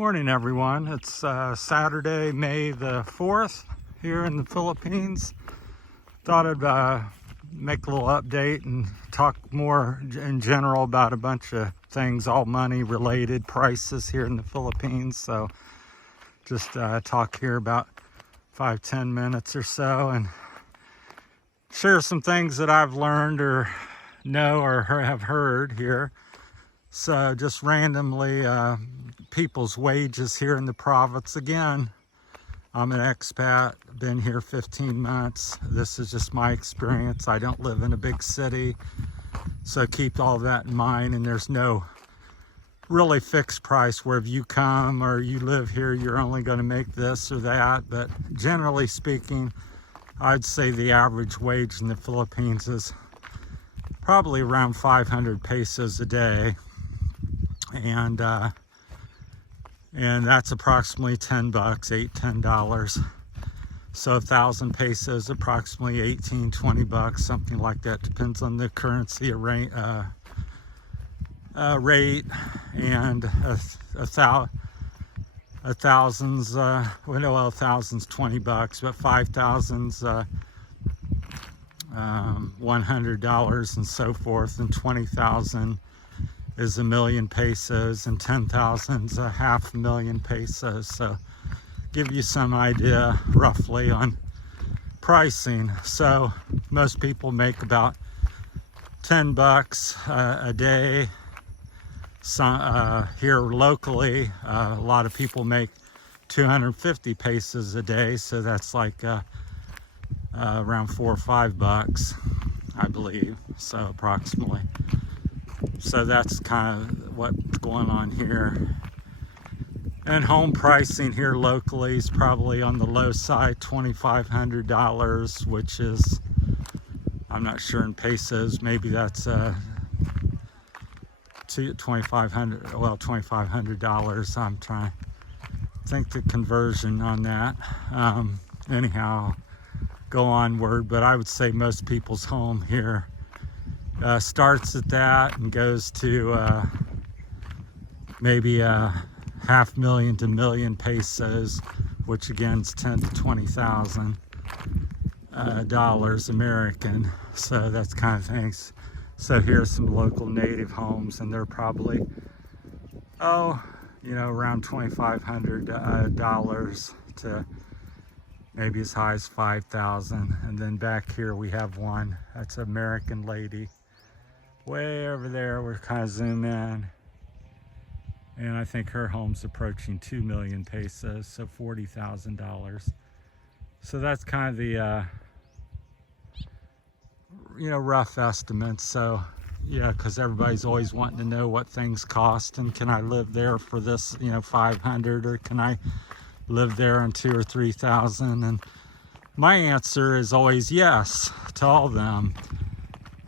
Morning everyone. It's Saturday, May the 4th here in the Philippines. Thought I'd make a little update and talk more in general about a bunch of things, all money related, prices here in the Philippines. So just talk here about 5-10 minutes or so and share some things that I've learned or know or have heard here. So just randomly people's wages here in the province. Again, I'm an expat, been here 15 months. This is just my experience. I don't live in a big city, so keep all that in mind. And there's no really fixed price where if you come or you live here, you're only going to make this or that. But generally speaking, I'd say the average wage in the Philippines is probably around 500 pesos a day. And that's approximately 10 bucks, $10. So 1,000 pesos, approximately 18-20 bucks, something like that. Depends on the currency rate. And a thousand's $20, but 5,000's $100 and so forth, and 20,000 is 1,000,000 pesos, and 10,000's a 500,000 pesos. So give you some idea roughly on pricing. So most people make about 10 bucks a day. Here locally, a lot of people make 250 pesos a day, so that's like around 4 or 5 bucks, I believe, so approximately. So that's kind of what's going on here. And home pricing here locally is probably on the low side, $2,500, which is, I'm not sure in pesos, maybe that's $2,500. I'm trying to think the conversion on that. Anyhow, go onward, but I would say most people's home here starts at that and goes to maybe 500,000 to 1,000,000 pesos, which again is 10 to 20,000 dollars American. So that's kind of things. So here's some local native homes, and they're probably around $2,500 to maybe as high as 5,000. And then back here we have one that's an American lady. Way over there, we're kind of zoom in, and I think her home's approaching 2,000,000 pesos, so $40,000. So that's kind of the rough estimates. So yeah, because everybody's always wanting to know what things cost, and can I live there for this 500, or can I live there on 2,000 or 3,000? And my answer is always yes to all of them.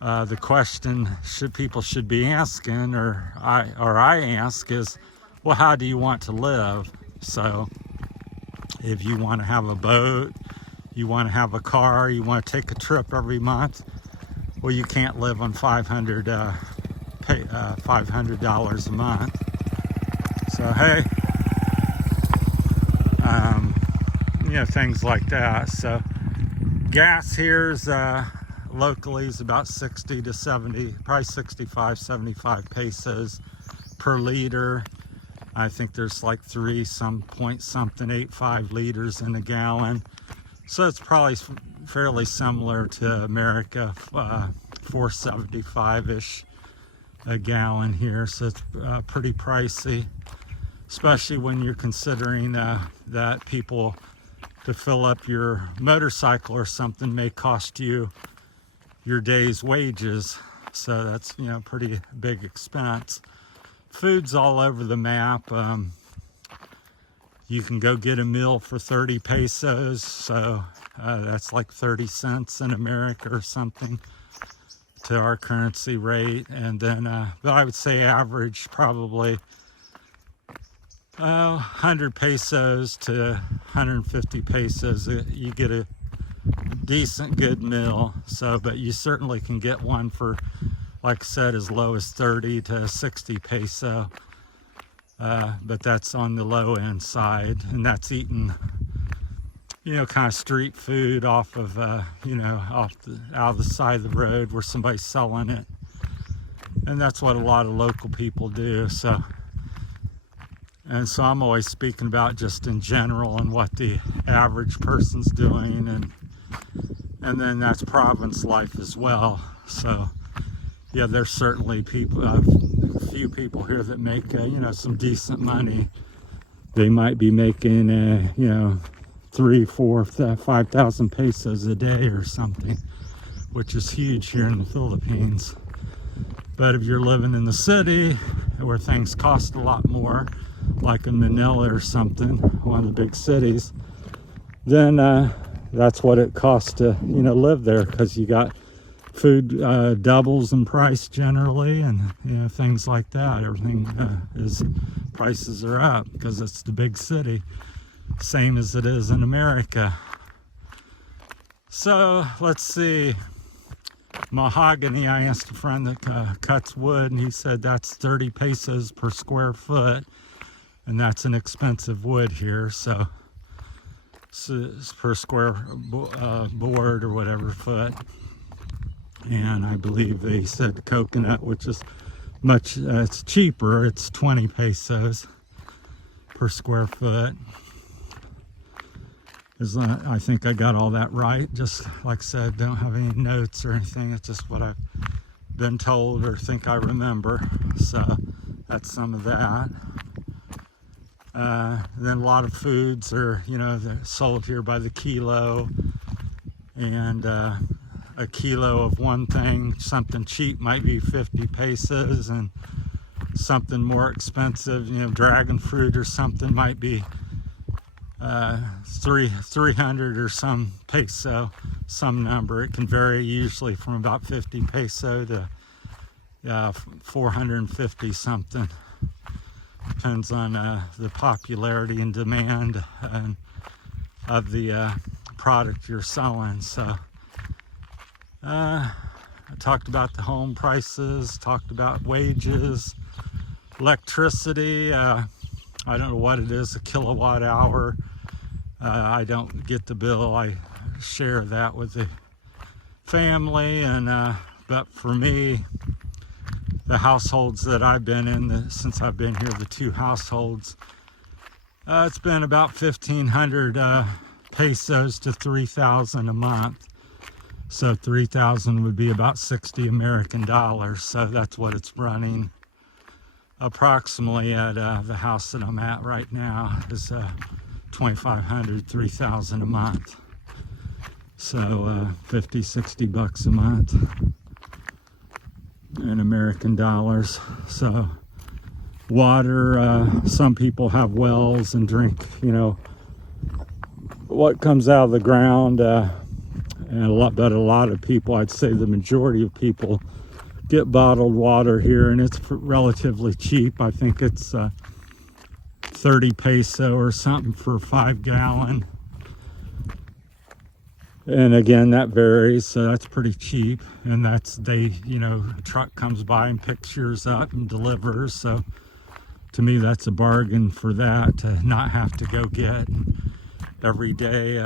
The question people should be asking, or I ask, is, well, how do you want to live? So if you want to have a boat, you want to have a car, you want to take a trip every month, well, you can't live on $500 a month. So hey, things like that. So gas here's locally is about 60 to 70, probably 65, 75 pesos per liter. I think there's like 3.85 liters in a gallon. So it's probably fairly similar to America, 4.75-ish a gallon here. So it's pretty pricey, especially when you're considering that people to fill up your motorcycle or something may cost you your day's wages. So that's pretty big expense. Food's all over the map. You can go get a meal for 30 pesos, so that's like 30 cents in America or something to our currency rate. And then but I would say average probably 100 pesos to 150 pesos. You get a decent good meal. So but you certainly can get one for, like I said, as low as 30 to 60 peso but that's on the low end side, and that's eating, kind of street food off of, out of the side of the road where somebody's selling it. And that's what a lot of local people do. So I'm always speaking about just in general and what the average person's doing, and then that's province life as well. So yeah, there's certainly people, a few people here that make, some decent money. They might be making, 3, 4, 5,000 pesos a day or something, which is huge here in the Philippines. But if you're living in the city where things cost a lot more, like in Manila or something, one of the big cities, then that's what it costs to, live there, because you got food doubles in price generally, and things like that. Everything prices are up because it's the big city, same as it is in America. So let's see, mahogany, I asked a friend that cuts wood, and he said that's 30 pesos per square foot, and that's an expensive wood here. So it's per square board or whatever foot. And I believe they said coconut, which is much, it's cheaper, it's 20 pesos per square foot. I think I got all that right. Just like I said, don't have any notes or anything. It's just what I've been told or think I remember. So that's some of that. Then a lot of foods are, they're sold here by the kilo. And a kilo of one thing, something cheap, might be 50 pesos, and something more expensive, dragon fruit or something, might be 300 or some peso, some number. It can vary usually from about 50 peso to 450 something. Depends on the popularity and demand of the product you're selling. So I talked about the home prices, talked about wages, electricity. I don't know what it is, a kilowatt hour. I don't get the bill. I share that with the family, and but for me, the households that I've been in since I've been here, the 2 households, it's been about 1,500 pesos to 3,000 a month. So 3,000 would be about 60 American dollars. So that's what it's running approximately at the house that I'm at right now, is 2,500, 3,000 a month. So 50, 60 bucks a month in American dollars. So water, some people have wells and drink, what comes out of the ground, but a lot of people, I'd say the majority of people, get bottled water here, and it's relatively cheap. I think it's 30 peso or something for 5 gallon. And again, that varies, so that's pretty cheap. And that's, a truck comes by and picks yours up and delivers. So to me, that's a bargain for that, to not have to go get every day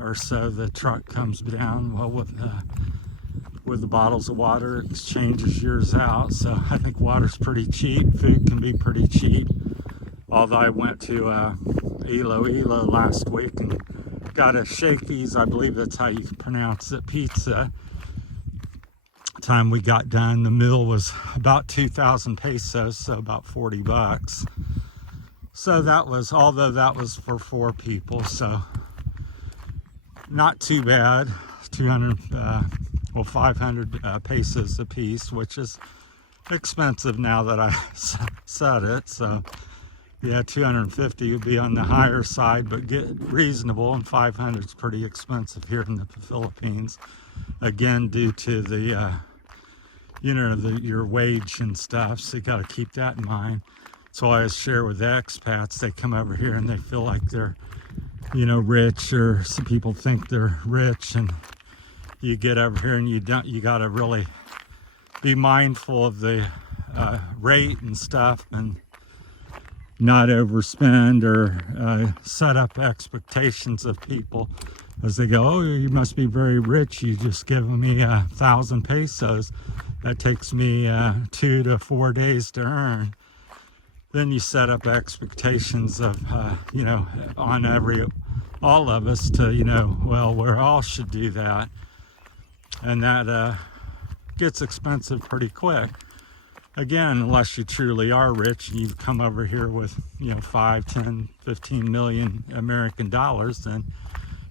or so. The truck comes down, with the bottles of water, exchanges yours out. So I think water's pretty cheap. Food can be pretty cheap. Although I went to Iloilo last week and got a Shakey's, I believe that's how you pronounce it, pizza. Time we got done, the meal was about 2,000 pesos, so about 40 bucks. So that was, although that was for 4 people, so not too bad. 500 pesos a piece, which is expensive now that I said it. So yeah, 250 would be on the higher side, but get reasonable, and 500 is pretty expensive here in the Philippines. Again, due to the, your wage and stuff, so you got to keep that in mind. So I always share with the expats, they come over here and they feel like they're, rich, or some people think they're rich, and you get over here and you got to really be mindful of the rate and stuff, and not overspend or set up expectations of people as they go, oh, you must be very rich, you just given me 1,000 pesos, that takes me 2 to 4 days to earn. Then you set up expectations of you know, on all of us to, you know, well, we all should do that, and that gets expensive pretty quick. Again, unless you truly are rich and you've come over here with, you know, 5, 10, 15 million American dollars, then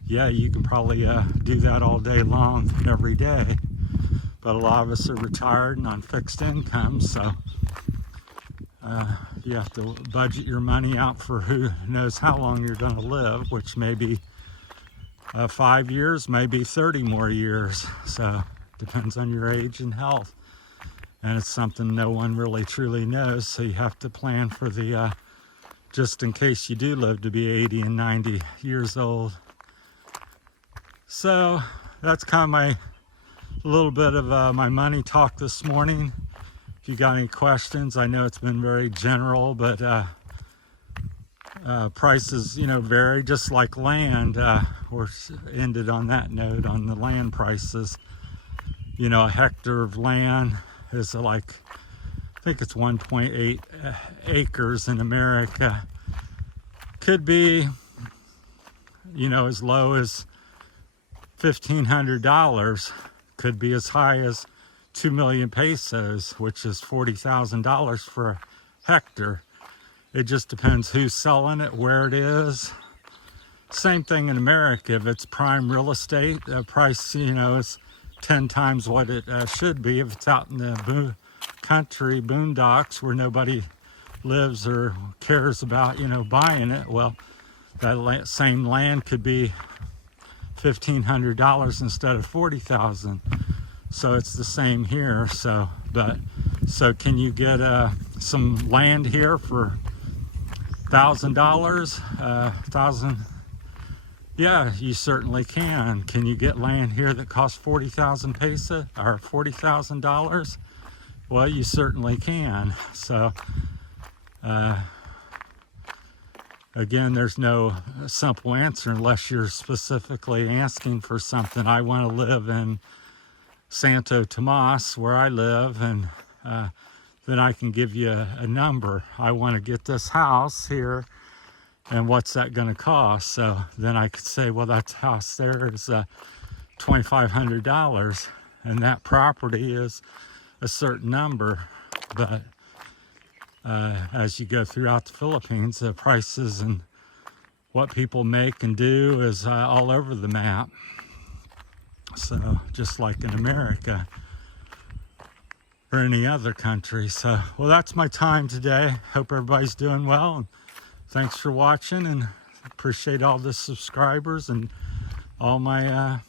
yeah, you can probably do that all day long, every day. But a lot of us are retired and on fixed income, so you have to budget your money out for who knows how long you're going to live, which may be 5 years, maybe 30 more years. So depends on your age and health. And it's something no one really truly knows, so you have to plan for the just in case you do live to be 80 and 90 years old. So that's kind of my little bit of my money talk this morning. If you got any questions, I know it's been very general, but prices, you know, vary, just like land. We're ended on that note on the land prices. You know, a hectare of land is like, I think it's 1.8 acres in America. Could be, you know, as low as $1,500, could be as high as 2 million pesos, which is $40,000 for a hectare. It just depends who's selling it, where it is. Same thing in America. If it's prime real estate, the price, you know, is 10 times what it should be. If it's out in the country, boondocks, where nobody lives or cares about, you know, buying it, well, that same land could be $1,500 instead of $40,000. So it's the same here. So can you get some land here for $1,000? Yeah, you certainly can. Can you get land here that costs 40,000 pesos or $40,000? Well, you certainly can. So again, there's no simple answer unless you're specifically asking for something. I want to live in Santo Tomas, where I live, and then I can give you a number. I want to get this house here, and what's that going to cost? So then I could say, well, that house there is $2,500, and that property is a certain number. But as you go throughout the Philippines, the prices and what people make and do is all over the map. So just like in America or any other country. So, well, that's my time today. Hope everybody's doing well, and thanks for watching, and appreciate all the subscribers and all my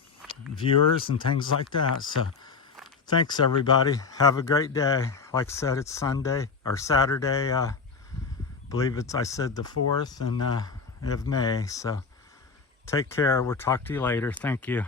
viewers and things like that. So thanks, everybody. Have a great day. Like I said, it's Sunday or Saturday. I believe I said the 4th of May. So take care. We'll talk to you later. Thank you.